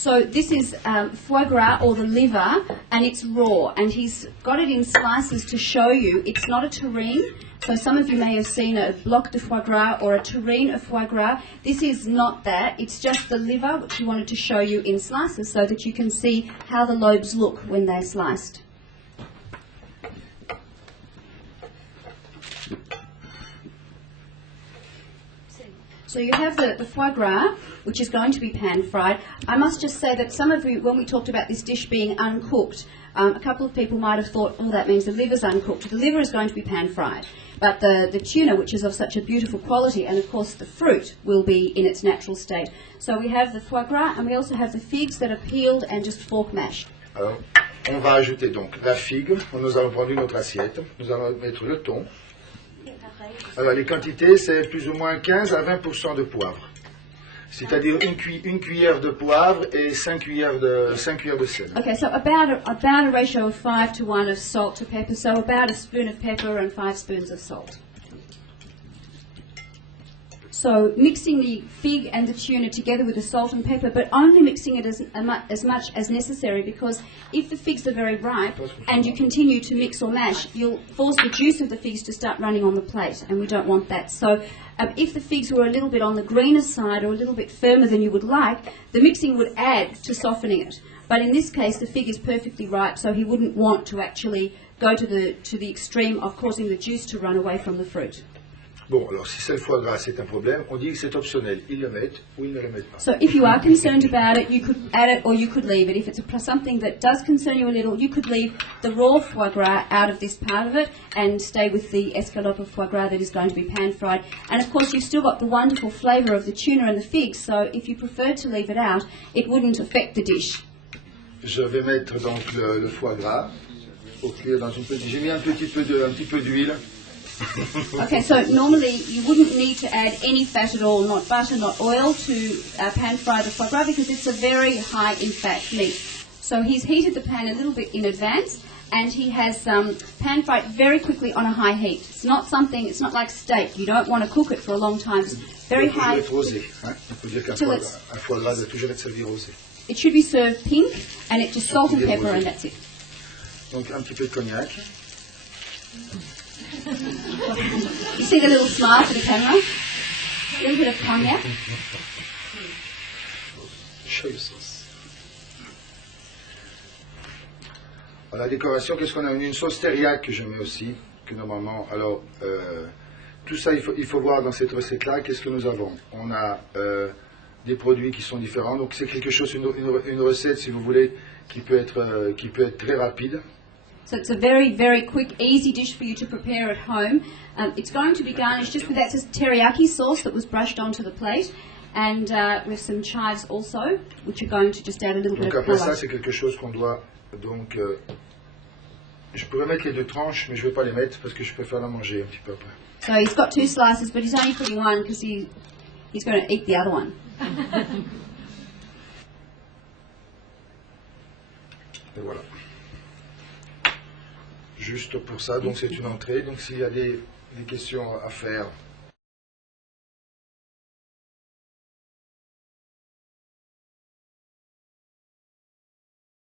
So this is foie gras, or the liver, and it's raw, and he's got it in slices to show you. It's not a terrine, so some of you may have seen a bloc de foie gras or a terrine of foie gras. This is not that, it's just the liver, which he wanted to show you in slices so that you can see how the lobes look when they're sliced. So you have the foie gras, which is going to be pan-fried. I must just say that some of you, when we talked about this dish being uncooked, a couple of people might have thought, oh, that means the liver's uncooked. The liver is going to be pan-fried. But the tuna, which is of such a beautiful quality, and of course the fruit will be in its natural state. So we have the foie gras, and we also have the figs that are peeled and just fork mashed. Alors, on va ajouter donc la figue. Nous allons prendre une autre assiette. Nous allons mettre le thon. Alors, les quantités, c'est plus ou moins 15 à 20% de poivre. C'est-à-dire une cuillère de poivre et 5 cuillères de sel. Okay, so about a ratio of 5 to 1 of salt to pepper, so about a spoon of pepper and 5 spoons of salt. So mixing the fig and the tuna together with the salt and pepper, but only mixing it as much as necessary, because if the figs are very ripe and you continue to mix or mash, you'll force the juice of the figs to start running on the plate, and we don't want that. So if the figs were a little bit on the greener side or a little bit firmer than you would like, the mixing would add to softening it. But in this case, the fig is perfectly ripe, so he wouldn't want to actually go to the extreme of causing the juice to run away from the fruit. Bon, alors si c'est le foie gras, c'est un problème. On dit que c'est optionnel. Ils le mettent ou ils ne le mettent pas. So if you are concerned about it, you could add it or you could leave it. If it's something that does concern you a little, you could leave the raw foie gras out of this part of it and stay with the escalope of foie gras that is going to be pan-fried. And of course, you've still got the wonderful flavour of the tuna and the figs, so if you prefer to leave it out, it wouldn't affect the dish. Je vais mettre donc le foie gras au cuire dans une petite... J'ai mis un petit peu d'huile. Okay, so normally you wouldn't need to add any fat at all, not butter, not oil, to pan-fry the foie gras, because it's a very high in fat meat. So he's heated the pan a little bit in advance, and he has pan-fried very quickly on a high heat. It's not like steak. You don't want to cook it for a long time. It's very high. It should be served pink, and it's just salt and pepper, and that's it. Donc un petit peu de cognac. You see the little smile for the camera? A little bit of cognac. À la décoration, qu'est-ce qu'on a? Une sauce teriyaki que je mets aussi, que normalement. Alors, tout ça, il faut voir dans cette recette-là, qu'est-ce que nous avons. On a des produits qui sont différents, donc c'est quelque chose, une recette, si vous voulez, qui peut être très rapide. So it's a very, very quick, easy dish for you to prepare at home. It's going to be garnished just with that teriyaki sauce that was brushed onto the plate, and with some chives also, which are going to just add a little bit of après colour. Ça, c'est quelque chose qu'on doit, donc, je pourrais mettre les deux tranches, mais je ne vais pas les mettre parce que je préfère la manger un petit peu après. So he's got 2 slices, but he's only putting one because he's going to eat the other one. Et voilà. Juste pour ça, donc c'est une entrée. Donc s'il y a des questions à faire,